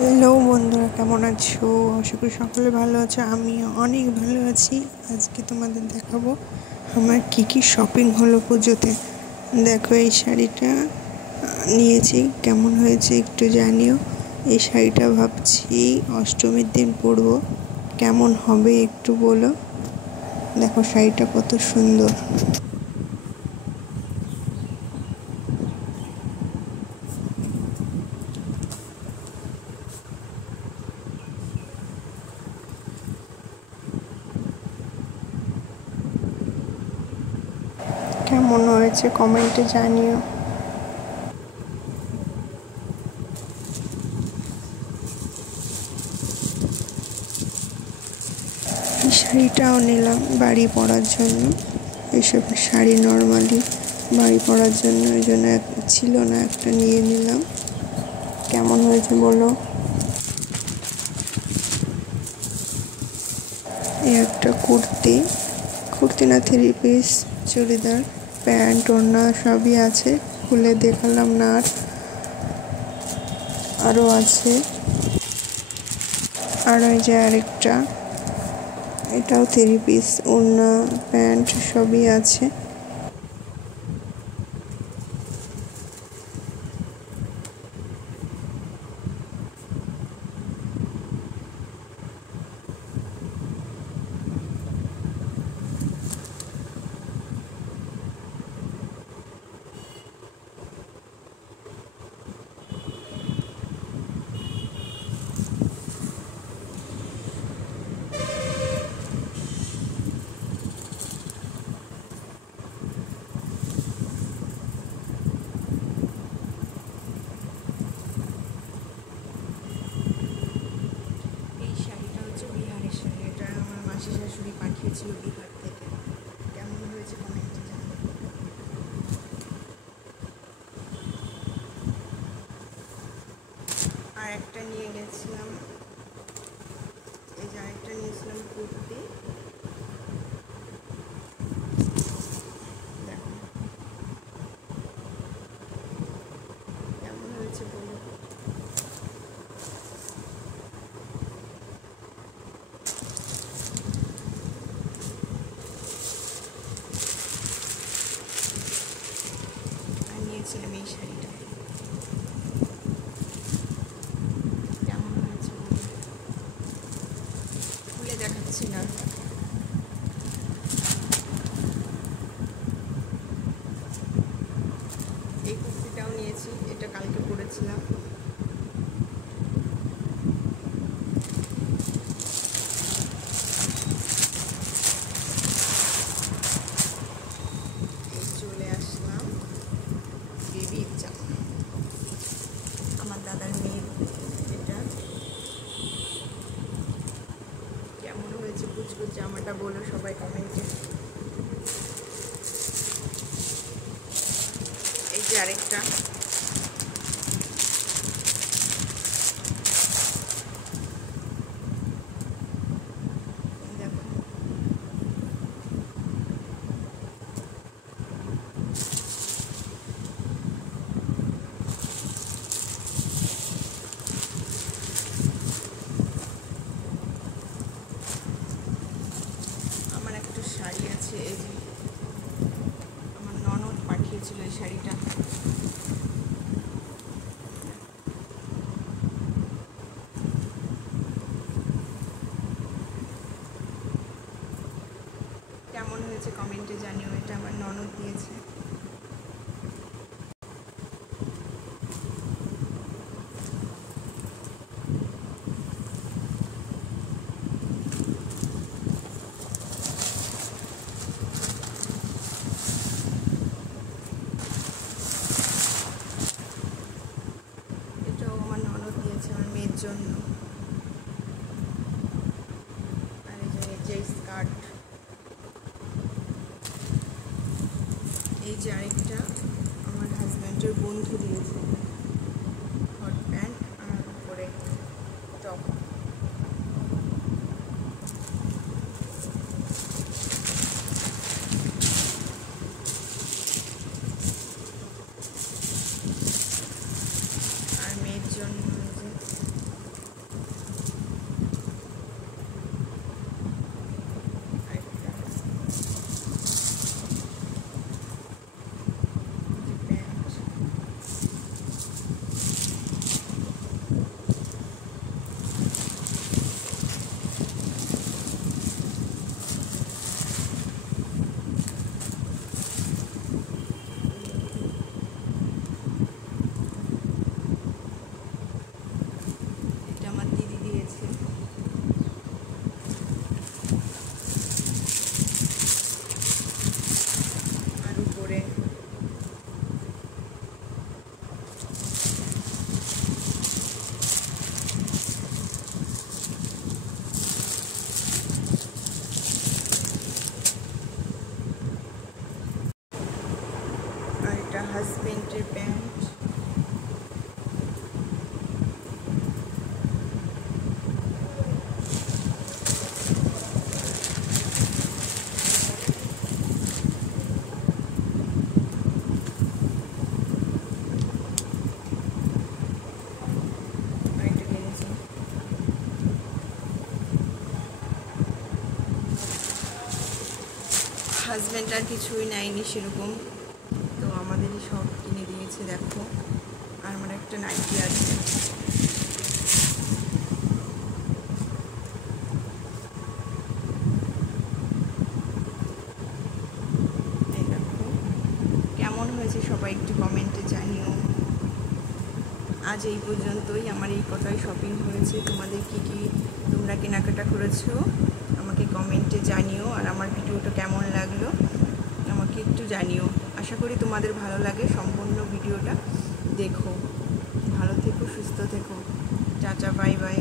Hello বন্ধুরা, কেমন আছো? আশা করি সকলে ভালো আছো। আমি অনেক ভালো আছি। আজকে তোমাদের দেখাবো আমার কি শপিং হলো পুজোতে। দেখো, এই শাড়িটা নিয়েছি, কেমন হয়েছে একটু জানিও। এই শাড়িটা ভাবছি অষ্টমীর দিন পরবো, কেমন হবে একটু বলো। দেখো শাড়িটা কত সুন্দর। কেমন হয়েছে কমেন্টে জানিও। এই শাড়িটাও নিলাম বাড়ি পরার জন্য। এইসব শাড়ি নর্মালি বাড়ি পরার জন্য, ওই জন্য ছিল না, একটা নিয়ে নিলাম। কেমন হয়েছে বলো। এই একটা কুর্তি না, 3 পিস চুড়িদার, প্যান্ট ওড়না সবই আছে। খুলে দেখালাম না, আরও আছে। আর ওই যে আরেকটা, এটাও 3 পিস, ওড়না প্যান্ট সবই আছে। শাশুড়ি পাঠিয়েছিল বিহার থেকে। কেমন হয়েছে কমেন্টে জানাও। আর একটা নিয়ে গেছিলাম, এই যে আরেকটা নিয়েছিলাম কুর্তি। দেখো কেমন হয়েছে বলো। আর নিয়েছিলাম এই শাড়িটা। কেমন হয়েছে বলো। খুলে দেখাচ্ছি না। এই কুর্তিটাও নিয়েছি, এটা কালকে পরেছিলাম। চলে আসলাম বেবির জামা, আমার দাদার মেয়ে। এটা কেমন হয়েছে কুচকুচ জামাটা বলো সবাই কমেন্টে। এই যে আরেকটা, দেখো আমার একটা শাড়ি আছে, এই যে আমার ননদ পাঠিয়েছিল এই শাড়িটা। কেমন হয়েছে কমেন্টে জানিও, এটা আমার ননদ দিয়েছে। এটাও আমার ননদ দিয়েছে আমার মেয়ের জন্য। আর এই যে স্কার্ট, এই যে আরেকটা আমার হাজব্যান্ডের বন্ধু দিয়েছে, হট প্যান্ট আর উপরে টপ। আর মেয়ের জন্য হাজব্যান্ড আর কিছুই নেয়নি সেরকম, তো আমাদেরই সব কিনে দিয়েছে। দেখো, আর আমার একটা নাইটি আছে। এই দেখো কেমন হয়েছে সবাই একটু কমেন্টে জানিও। আজ এই পর্যন্তই, আমার এই কথাই শপিং হয়েছে। তোমাদের কি কি তোমরা কেনাকাটা করেছো আমাকে কমেন্টে জানিও, আর আমার ভিডিওটা কেমন লাগলো আমাকে একটু জানিও। আশা করি তোমাদের ভালো লাগে। সম্পূর্ণ ভিডিওটা দেখো। ভালো থেকো, সুস্থ থেকো। Tata, bye bye.